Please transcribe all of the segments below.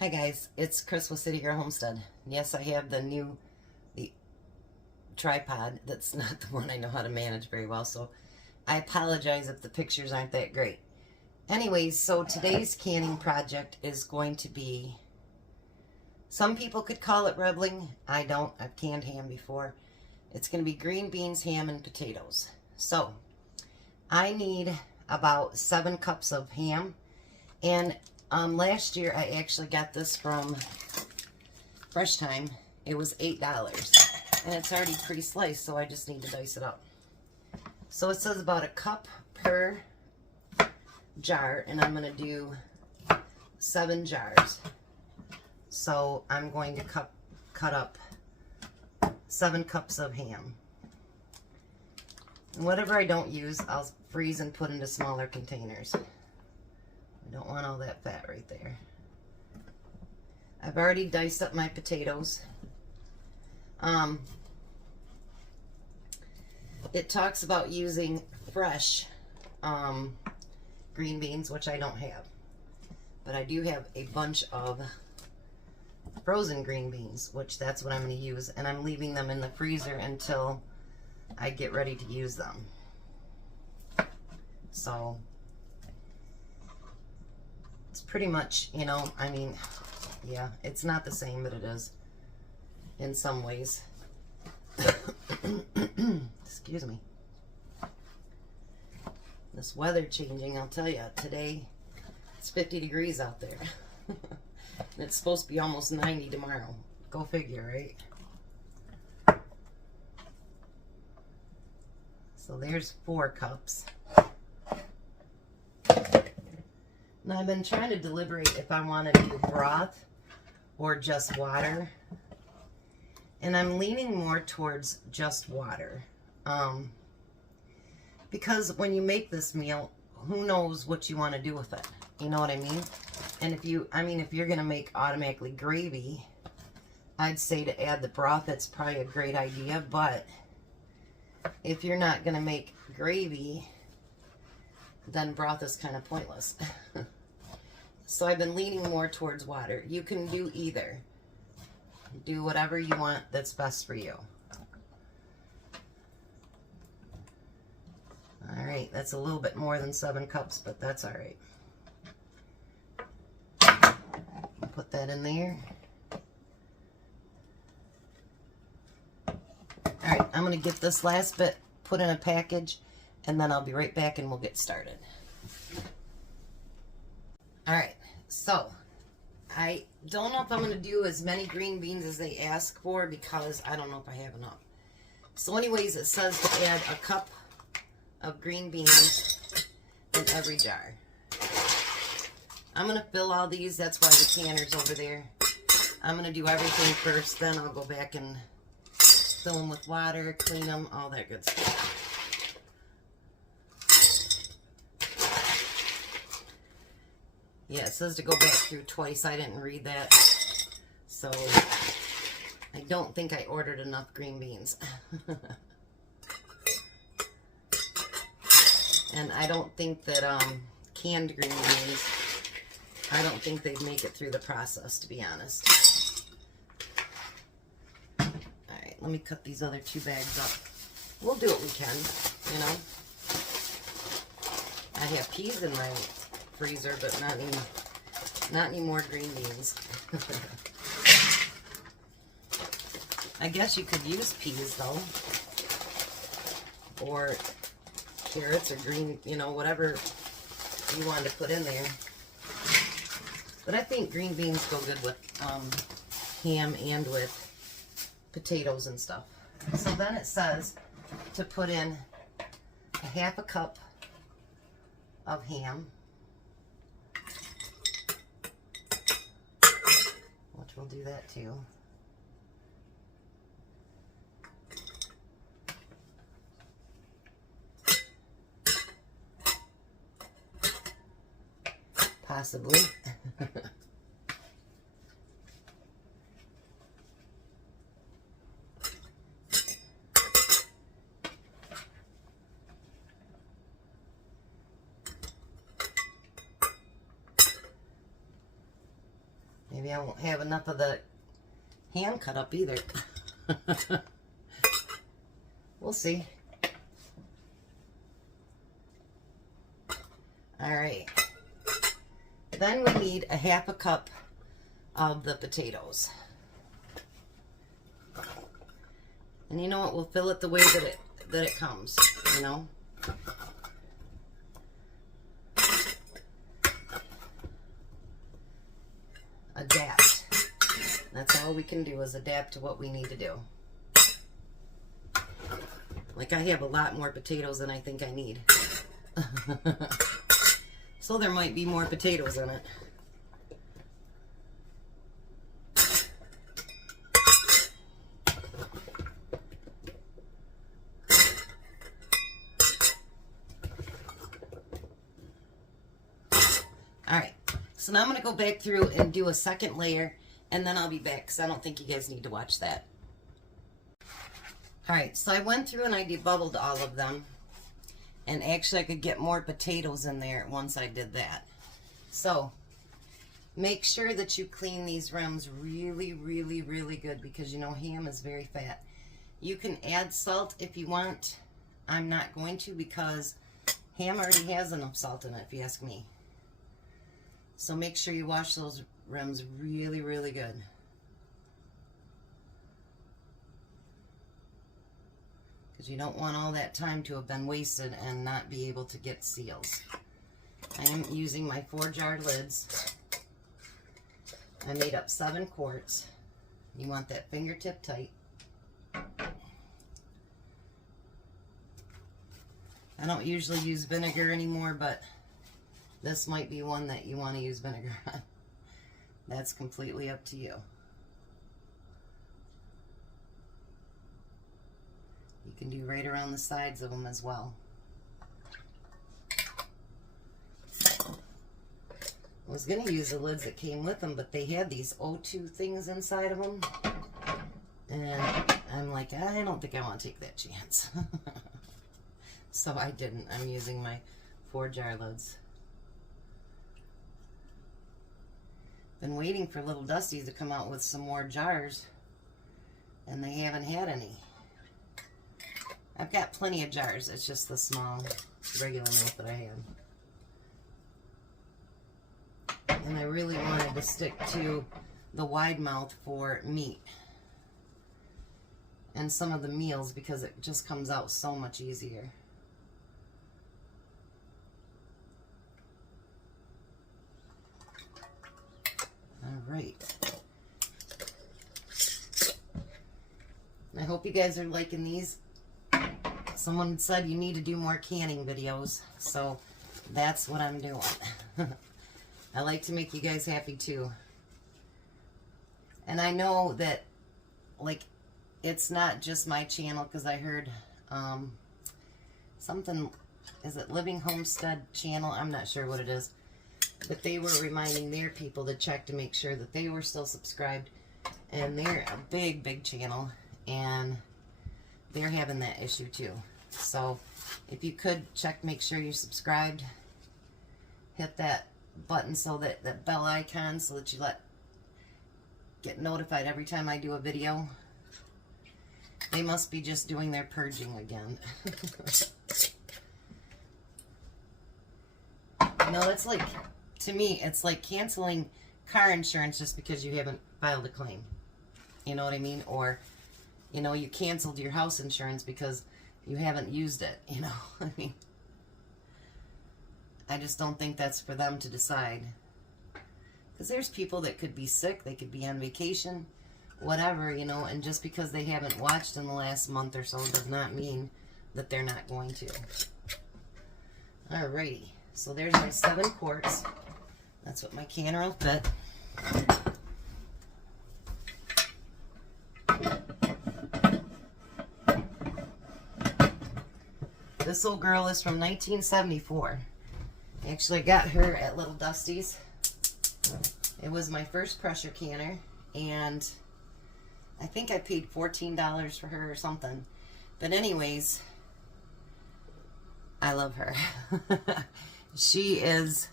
Hi guys, it's Chris with City Girl Homestead. Yes, I have the tripod. That's not the one I know how to manage very well, so I apologize if the pictures aren't that great. Anyways, so today's canning project is going to be, some people could call it rebling. I don't. I've canned ham before. It's going to be green beans, ham, and potatoes. So I need about 7 cups of ham, and last year I actually got this from Fresh Time. It was $8, and it's already pre-sliced, so I just need to dice it up. So it says about a cup per jar, and I'm going to do 7 jars. So I'm going to cut up 7 cups of ham. And whatever I don't use, I'll freeze and put into smaller containers. I don't want all that fat right there. I've already diced up my potatoes. It talks about using fresh green beans, which I don't have. But I do have a bunch of frozen green beans, which that's what I'm going to use. And I'm leaving them in the freezer until I get ready to use them. So it's pretty much, you know, I mean, yeah, it's not the same, but it is in some ways. Excuse me. This weather changing, I'll tell you, today it's 50 degrees out there. And it's supposed to be almost 90 tomorrow. Go figure, right? So there's 4 cups. Now I've been trying to deliberate if I want to do broth or just water. And I'm leaning more towards just water. Because when you make this meal, who knows what you want to do with it. You know what I mean? And if you're going to make automatically gravy, I'd say to add the broth. That's probably a great idea. But if you're not going to make gravy, then broth is kind of pointless. So I've been leaning more towards water. You can do either. Do whatever you want that's best for you. All right, that's a little bit more than 7 cups, but that's all right. Put that in there. All right, I'm going to get this last bit put in a package, and then I'll be right back and we'll get started. All right, so I don't know if I'm going to do as many green beans as they ask for because I don't know if I have enough. So anyways, it says to add a cup of green beans in every jar. I'm going to fill all these. That's why the canner's over there. I'm going to do everything first, then I'll go back and fill them with water, clean them, all that good stuff. Yeah, it says to go back through twice. I didn't read that. So I don't think I ordered enough green beans. And I don't think that canned green beans, I don't think they'd make it through the process, to be honest. Alright, let me cut these other 2 bags up. We'll do what we can, you know. I have peas in my freezer, but not any more green beans. I guess you could use peas though, or carrots or green, you know, whatever you want to put in there. But I think green beans go good with ham and with potatoes and stuff. So then it says to put in a 1/2 cup of ham, which we'll do that too. Possibly. Maybe I won't have enough of the ham cut up either. We'll see. All right. Then we need a half a cup of the potatoes. And you know what? We'll fill it the way that it comes, you know. Adapt. That's all we can do is adapt to what we need to do. Like I have a lot more potatoes than I think I need. So there might be more potatoes in it. Alright, so now I'm going to go back through and do a second layer, and then I'll be back because I don't think you guys need to watch that. Alright, so I went through and I debubbled all of them. And actually I could get more potatoes in there once I did that. So, make sure that you clean these rims really, really, really good because you know ham is very fat. You can add salt if you want. I'm not going to because ham already has enough salt in it, if you ask me. So make sure you wash those rims really, really good. Because you don't want all that time to have been wasted and not be able to get seals. I am using my 4-jar lids. I made up 7 quarts. You want that fingertip tight. I don't usually use vinegar anymore, but this might be one that you want to use vinegar on. That's completely up to you. You can do right around the sides of them as well. I was going to use the lids that came with them, but they had these O2 things inside of them. And I'm like, I don't think I want to take that chance. So I didn't. I'm using my 4-jar lids. Been waiting for Little Dusties to come out with some more jars, and they haven't had any. I've got plenty of jars. It's just the small, regular milk that I have. And I really wanted to stick to the wide mouth for meat and some of the meals because it just comes out so much easier. All right. I hope you guys are liking these. Someone said you need to do more canning videos, so that's what I'm doing. I like to make you guys happy too. And I know that, like, it's not just my channel, because I heard something, is it Living Homestead channel? I'm not sure what it is. But they were reminding their people to check to make sure that they were still subscribed. And they're a big, big channel. And they're having that issue too. So if you could check, make sure you're subscribed. Hit that button, so that bell icon, so that you get notified every time I do a video. They must be just doing their purging again. You know, it's like, to me, it's like canceling car insurance just because you haven't filed a claim. You know what I mean? Or, you know, you canceled your house insurance because you haven't used it. You know, I mean, I just don't think that's for them to decide. Because there's people that could be sick, they could be on vacation, whatever, you know, and just because they haven't watched in the last month or so does not mean that they're not going to. Alrighty, so there's my 7 quarts. That's what my canner will fit. This little girl is from 1974. Actually, I got her at Little Dusty's. It was my first pressure canner, and I think I paid $14 for her or something. But anyways, I love her. She is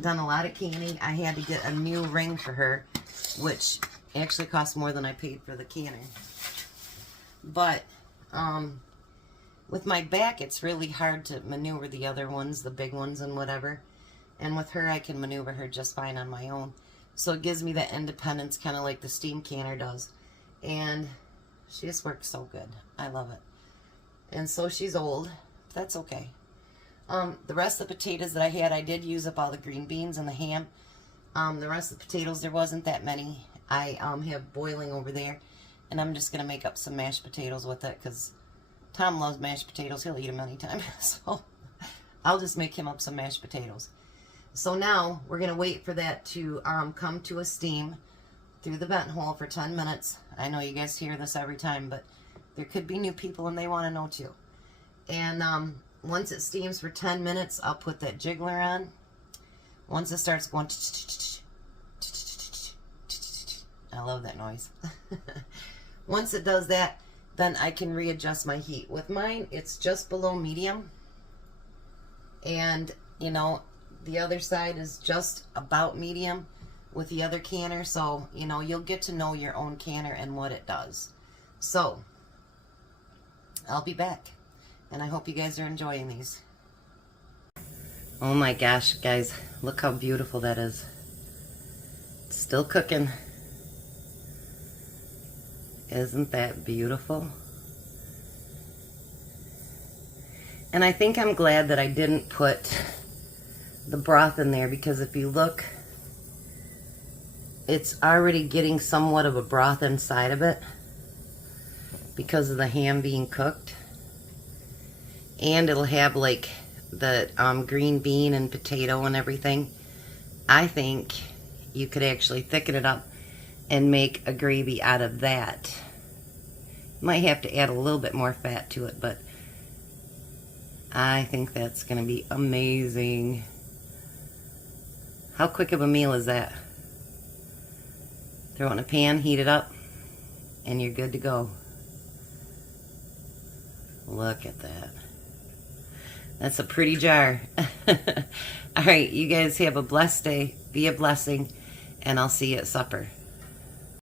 done a lot of canning. I had to get a new ring for her, which actually cost more than I paid for the canner. But with my back, it's really hard to maneuver the other ones, the big ones and whatever. And with her, I can maneuver her just fine on my own. So it gives me that independence, kind of like the steam canner does. And she just works so good. I love it. And so she's old. That's okay. The rest of the potatoes that I had, I did use up all the green beans and the ham. The rest of the potatoes, there wasn't that many. I have boiling over there. And I'm just going to make up some mashed potatoes with it because Tom loves mashed potatoes. He'll eat them anytime. So I'll just make him up some mashed potatoes. So now we're going to wait for that to come to a steam through the vent hole for 10 minutes. I know you guys hear this every time, but there could be new people and they want to know too. And once it steams for 10 minutes, I'll put that jiggler on. Once it starts going, I love that noise. Once it does that, then I can readjust my heat. With mine, it's just below medium. And, you know, the other side is just about medium with the other canner. So, you know, you'll get to know your own canner and what it does. So, I'll be back. And I hope you guys are enjoying these. Oh my gosh, guys. Look how beautiful that is. It's still cooking. Isn't that beautiful? And I think I'm glad that I didn't put the broth in there, because if you look, it's already getting somewhat of a broth inside of it because of the ham being cooked. And it'll have like the green bean and potato and everything. I think you could actually thicken it up and make a gravy out of that. Might have to add a little bit more fat to it, but I think that's going to be amazing. How quick of a meal is that? Throw it in a pan, heat it up, and you're good to go. Look at that. That's a pretty jar. All right, you guys have a blessed day. Be a blessing, and I'll see you at supper.